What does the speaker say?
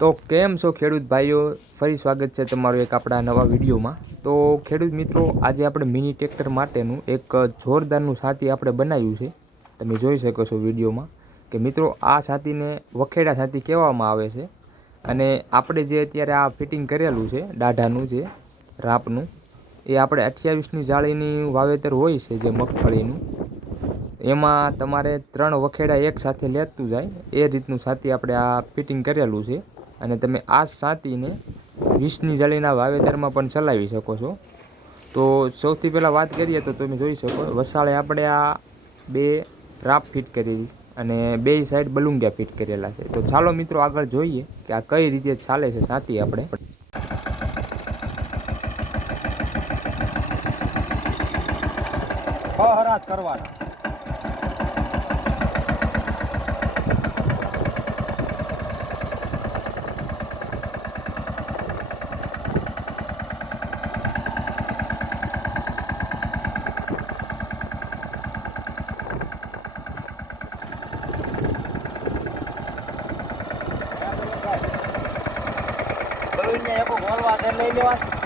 તો કેમ છો ખેડૂત ભાઈઓ, ફરી સ્વાગત છે તમારું એક આપણા નવા વિડીયોમાં। તો ખેડૂત મિત્રો, આજે આપણે મિની ટ્રેક્ટર માટેનું એક જોરદારનું છાતી આપણે બનાવ્યું છે। તમે જોઈ શકો છો વિડીયોમાં કે મિત્રો આ છાતીને વખેડા છાતી કહેવામાં આવે છે। અને આપણે જે અત્યારે આ ફિટિંગ કરેલું છે દાઢાનું જે રાપનું, એ આપણે 28ની જાળીની વાવેતર હોય છે જે મગફળીનું, એમાં તમારે 3 વખેડા એક સાથે લેતું જાય એ રીતનું છાતી આપણે આ ફિટિંગ કરેલું છે। અને તમે આ છાતીને 20ની જાળીના વાવેતરમાં પણ ચલાવી શકો છો। તો સૌથી પહેલાં વાત કરીએ તો તમે જોઈ શકો વસાળે આપણે આ 2 રાપ ફિટ કરી અને 2 સાઈડ બલુંગિયા ફિટ કરેલા છે। તો ચાલો મિત્રો આગળ જોઈએ કે આ કઈ રીતે ચાલે છે છાતી આપણે। હરાજ કરવાના લઈ લેવા।